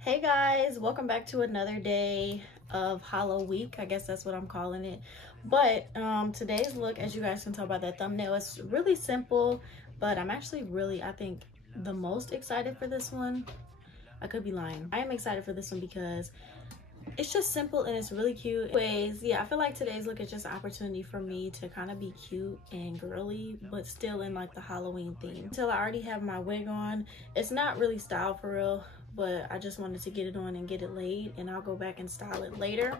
Hey guys, welcome back to another day of Hollow Week. I guess that's what I'm calling it. But today's look, as you guys can tell by that thumbnail, is really simple, but I'm actually really, I think, the most excited for this one. I could be lying. I am excited for this one because it's just simple and it's really cute. Anyways, yeah, I feel like today's look is just an opportunity for me to kind of be cute and girly, but still in like the Halloween theme. Until I already have my wig on, it's not really styled for real, but I just wanted to get it on and get it laid, and I'll go back and style it later.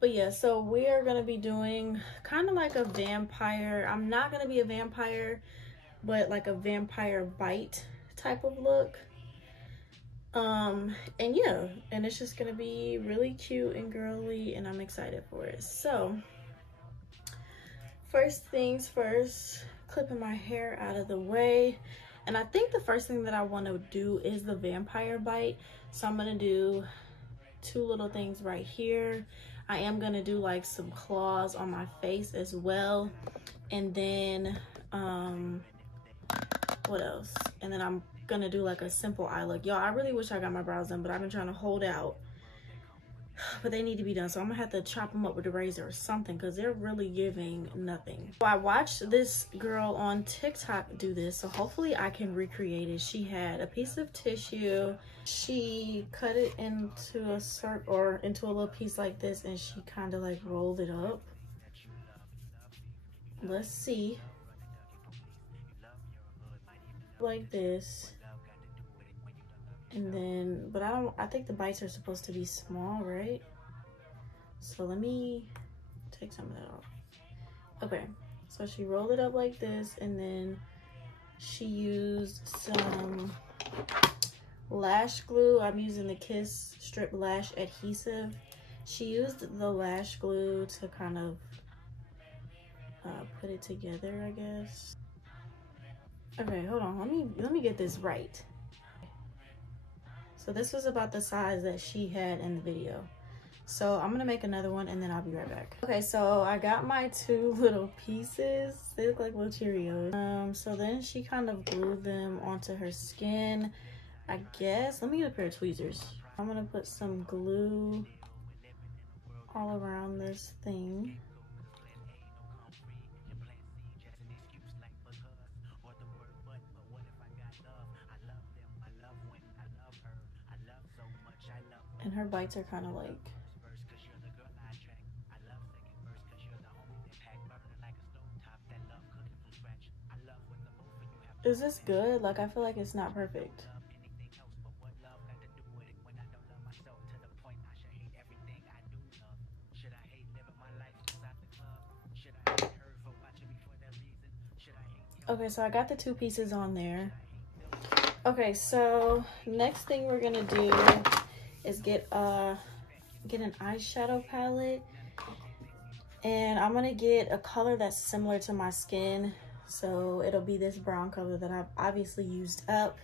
But yeah, so we are gonna be doing kind of like a vampire. I'm not gonna be a vampire, but like a vampire bite type of look. And yeah, and it's just gonna be really cute and girly, and I'm excited for it. So first things first, clipping my hair out of the way. And I think the first thing that I want to do is the vampire bite. So I'm gonna do two little things right here. I am gonna do like some claws on my face as well, and then what else? And then I'm gonna do like a simple eye look. Y'all, I really wish I got my brows done, but I've been trying to hold out, but they need to be done. So I'm gonna have to chop them up with a razor or something, because they're really giving nothing. So I watched this girl on TikTok do this, so hopefully I can recreate it. She had a piece of tissue, she cut it into a circle or into a little piece like this, and she kind of like rolled it up. Let's see, like this. And then, but I think the bites are supposed to be small, right? So let me take some of that off. Okay, so she rolled it up like this, and then she used some lash glue. I'm using the Kiss Strip Lash Adhesive. She used the lash glue to kind of put it together, I guess. Okay, hold on, let me get this right. So this was about the size that she had in the video. So I'm gonna make another one and then I'll be right back. Okay, so I got my two little pieces. They look like little Cheerios. So then she kind of glued them onto her skin, I guess. Let me get a pair of tweezers. I'm gonna put some glue all around this thing. And her bites are kind of like, is this good? Like, I feel like it's not perfect. Okay, so I got the two pieces on there. Okay, so next thing we're gonna do is get an eyeshadow palette, and I'm gonna get a color that's similar to my skin. So it'll be this brown color that I've obviously used up,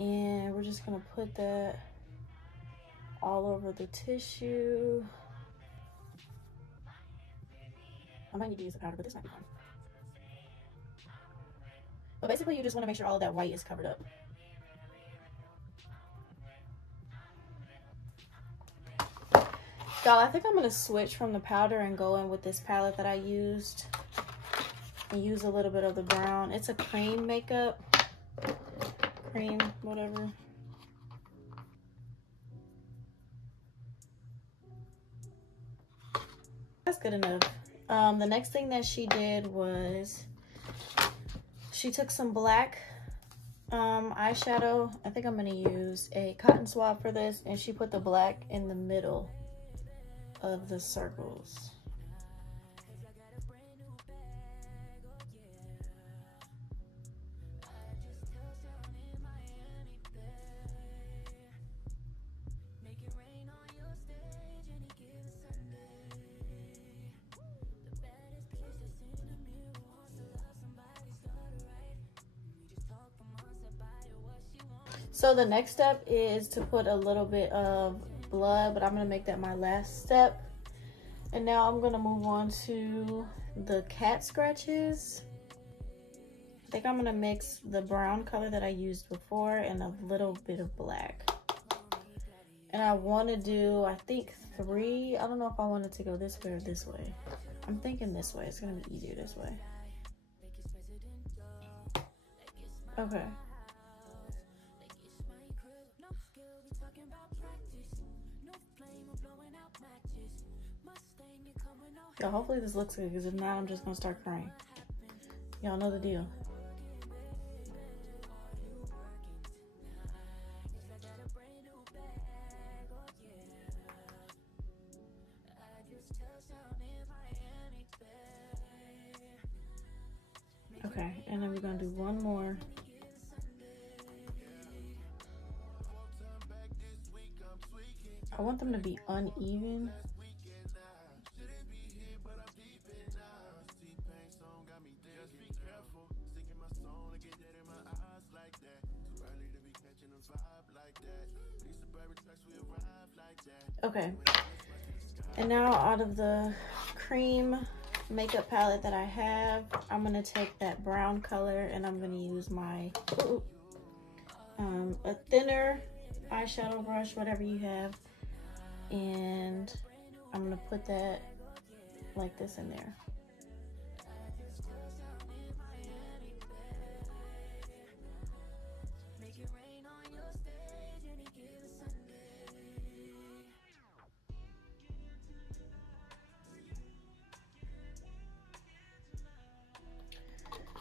and we're just gonna put that all over the tissue. I might need to use the powder, but this might be fun. But basically, you just want to make sure all of that white is covered up. Y'all, I think I'm going to switch from the powder and go in with this palette that I used and use a little bit of the brown. It's a cream makeup. Cream, whatever. That's good enough. The next thing that she did was she took some black eyeshadow. I think I'm going to use a cotton swab for this, and she put the black in the middle of the circles. So the next step is to put a little bit of blood, but I'm gonna make that my last step. And now I'm gonna move on to the cat scratches. think I'm gonna mix the brown color that I used before and a little bit of black. And I want to do, I think 3. I don't know if I wanted to go this way or this way. I'm thinking this way. It's gonna be easier this way. Okay. Yo, hopefully this looks good, because if not, I'm just gonna start crying. Y'all know the deal. Okay, and then we're gonna do one more. I want them to be uneven. Okay, and now out of the cream makeup palette that I have, I'm gonna take that brown color and I'm gonna use my a thinner eyeshadow brush, whatever you have, and I'm gonna put that like this in there.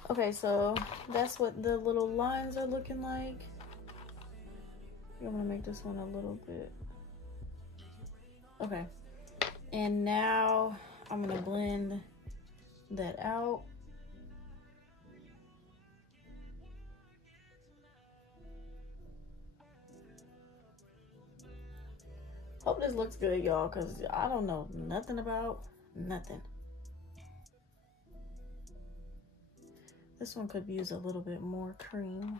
Okay, so that's what the little lines are looking like. I'm gonna make this one a little bit. Okay, and now I'm gonna blend that out. Hope this looks good, y'all, because I don't know nothing about nothing. This one could use a little bit more cream.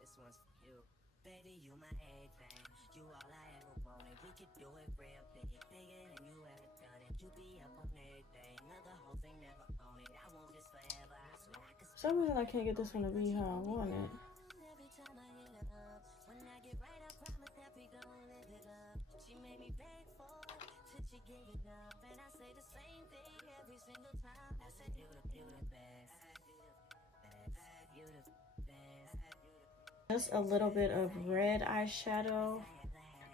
This one's for you. Baby, you my everything. You all I ever wanted. We could do it real big. Bigger than you ever done it. You be up on everything. Another whole thing never own it. I want this forever. I swear I could. For some reason I can't get this one to be how I want it. Every time I hit her up, when I get right, I promise that we gon' live it up. She made me beg for it till she gave it up, and I say the same thing every single time. I said you the best, you the best. Just a little bit of red eyeshadow.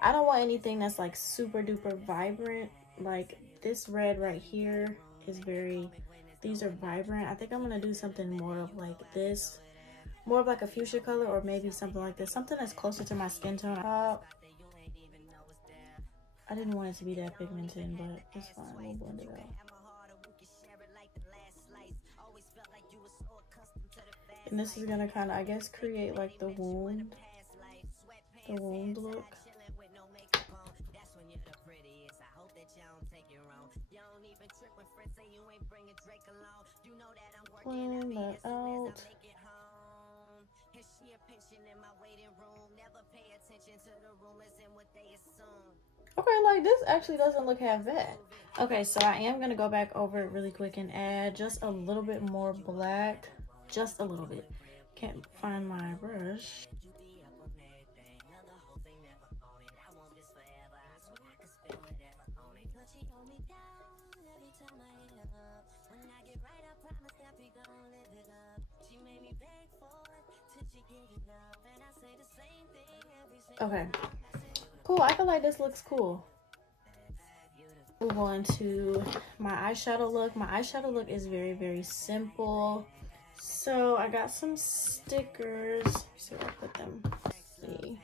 I don't want anything that's like super duper vibrant. Like this red right here is very, these are vibrant. I think I'm gonna do something more of like this, more of like a fuchsia color, or maybe something like this, something that's closer to my skin tone. I didn't want it to be that pigmented, but it's fine. We'll blend it out. And this is gonna kind of, I guess, create like the wound look. Blend that out. Okay, like this actually doesn't look half bad. Okay, so I am gonna go back over it really quick and add just a little bit more black. Just a little bit. Can't find my brush. Okay, cool. I feel like this looks cool. Move on to my eyeshadow look. My eyeshadow look is very, very simple. So I got some stickers. Let's see where I put them. Let's see.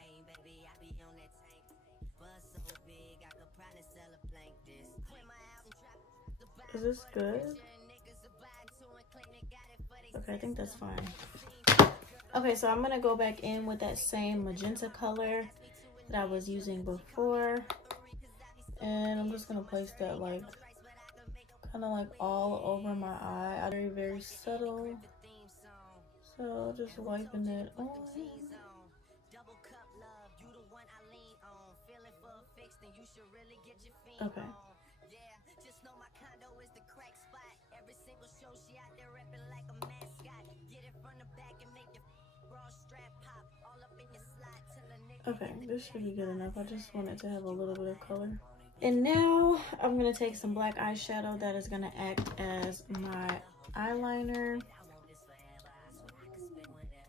Is this good? Okay, I think that's fine. Okay, so I'm gonna go back in with that same magenta color that I was using before, and I'm just gonna place that like kind of like all over my eye. Very, very subtle. So just wiping it on. Okay. Just know my condo is the crack spot. Every single show she out there rapping like a mascot. Get it from the back and make your bra strap pop. All up in your slot till a nigga. Okay, this should be good enough. I just want it to have a little bit of color. And now I'm gonna take some black eyeshadow that is gonna act as my eyeliner.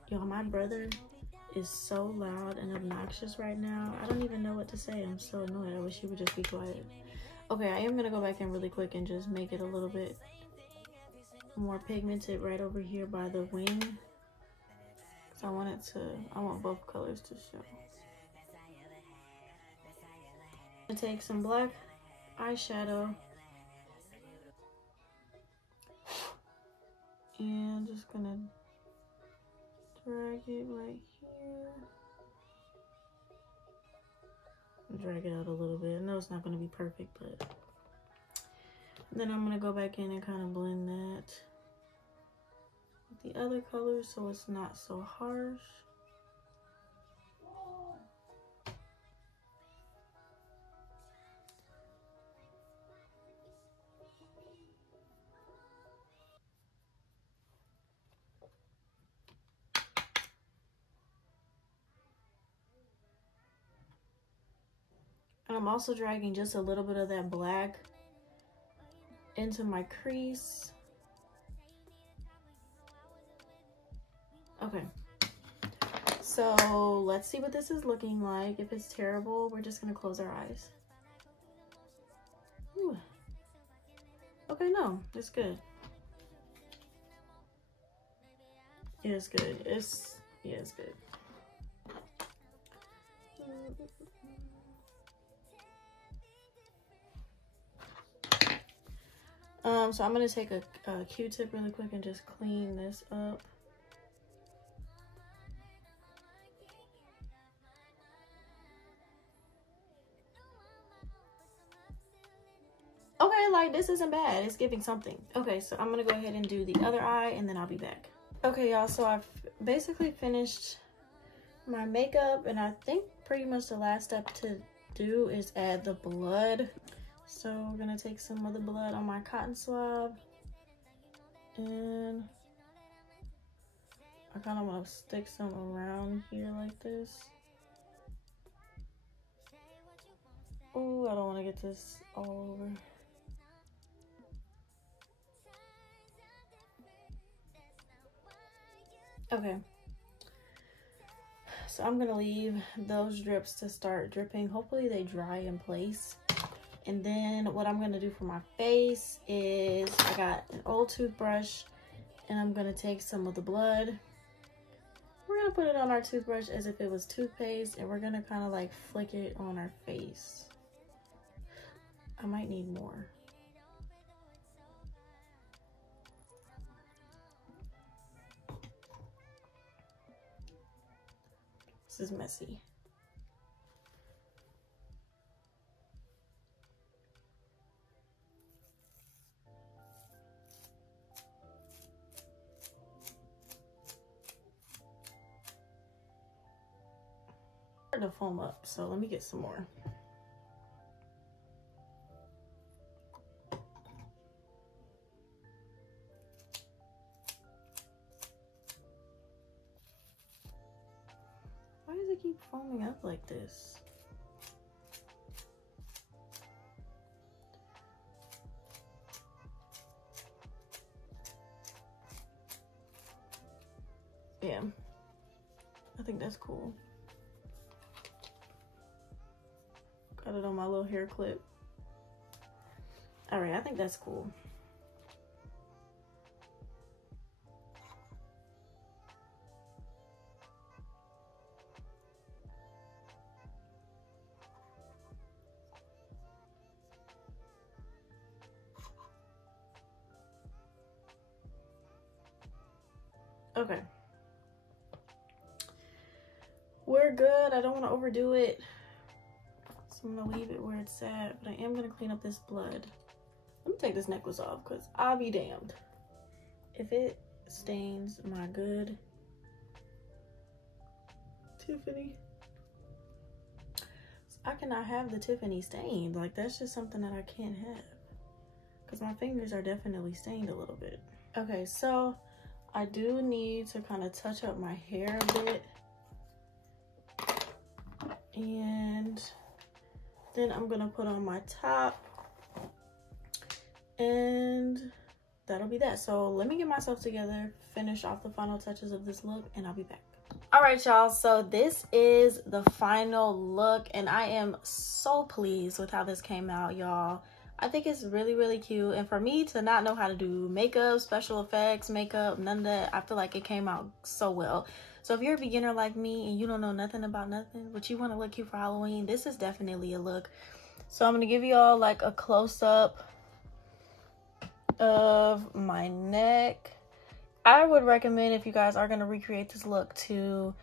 Y'all, my brother is so loud and obnoxious right now. I don't even know what to say. I'm so annoyed. I wish he would just be quiet. Okay, I am gonna go back in really quick and just make it a little bit more pigmented right over here by the wing. So I want both colors to show. I'm gonna take some black eyeshadow and just gonna drag it right here. Drag it out a little bit. I know it's not going to be perfect, but then I'm going to go back in and kind of blend that with the other colors so it's not so harsh. And I'm also dragging just a little bit of that black into my crease. Okay. So let's see what this is looking like. If it's terrible, we're just gonna close our eyes. Ooh. Okay, no, it's good. Yeah, it's good. Yeah, it's good. So I'm gonna take a Q-tip really quick and just clean this up. Okay, like this isn't bad. It's giving something. Okay, so I'm gonna go ahead and do the other eye and then I'll be back. Okay, y'all, so I've basically finished my makeup and I think pretty much the last step to do is add the blood. So we're gonna take some of the blood on my cotton swab and I kind of want to stick some around here like this. Oh, I don't want to get this all over. Okay, so I'm gonna leave those drips to start dripping. Hopefully they dry in place. And then what I'm gonna do for my face is I got an old toothbrush and I'm gonna take some of the blood. We're gonna put it on our toothbrush as if it was toothpaste and we're gonna kind of like flick it on our face. I might need more. This is messy. To foam up, so let me get some more. Why does it keep foaming up like this? Yeah, I think that's cool. Got it on my little hair clip. All right, I think that's cool. Okay. We're good. I don't want to overdo it. So I'm gonna leave it where it's at, but I am gonna clean up this blood. Let me take this necklace off because I'll be damned if it stains my good Tiffany. So I cannot have the Tiffany stained. Like, that's just something that I can't have. Because my fingers are definitely stained a little bit. Okay, so I do need to kind of touch up my hair a bit. And then I'm gonna put on my top. And that'll be that. So let me get myself together, finish off the final touches of this look, and I'll be back. All right, y'all, so this is the final look, and I am so pleased with how this came out, y'all. I think it's really, really cute, and for me to not know how to do makeup, special effects, makeup, none of that, I feel like it came out so well. So if you're a beginner like me and you don't know nothing about nothing, but you want to look cute for Halloween, this is definitely a look. So I'm going to give you all like a close-up of my neck. I would recommend, if you guys are going to recreate this look, to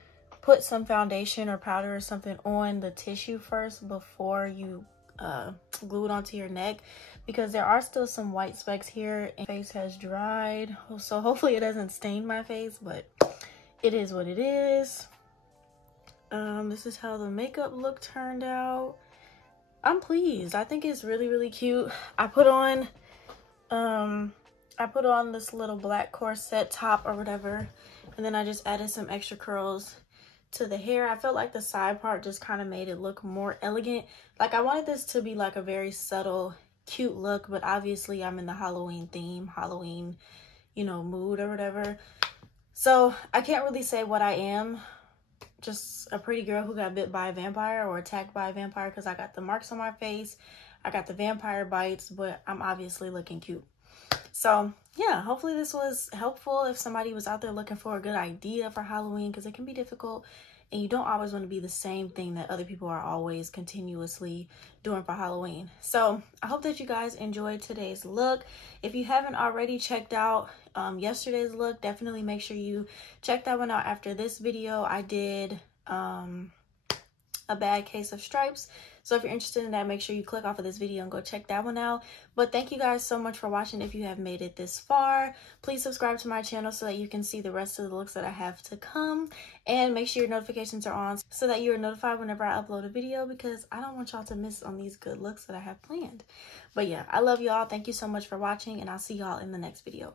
put some foundation or powder or something on the tissue first before you glue it onto your neck, because there are still some white specks here and my face has dried, so hopefully it doesn't stain my face, but it is what it is. This is how the makeup look turned out. I'm pleased. I think it's really, really cute. I put on this little black corset top or whatever, and then I just added some extra curls to the hair. I felt like the side part just kind of made it look more elegant. Like, I wanted this to be like a very subtle, cute look, but obviously I'm in the Halloween theme, Halloween, you know, mood or whatever. So I can't really say what I am. Just a pretty girl who got bit by a vampire or attacked by a vampire, because I got the marks on my face, I got the vampire bites, but I'm obviously looking cute. So yeah, hopefully this was helpful if somebody was out there looking for a good idea for Halloween, because it can be difficult and you don't always want to be the same thing that other people are always continuously doing for Halloween. So I hope that you guys enjoyed today's look. If you haven't already checked out yesterday's look, definitely make sure you check that one out after this video. I did a bad case of stripes. So if you're interested in that, make sure you click off of this video and go check that one out. But thank you guys so much for watching. If you have made it this far, please subscribe to my channel so that you can see the rest of the looks that I have to come. And make sure your notifications are on so that you are notified whenever I upload a video, because I don't want y'all to miss on these good looks that I have planned. But yeah, I love y'all. Thank you so much for watching, and I'll see y'all in the next video.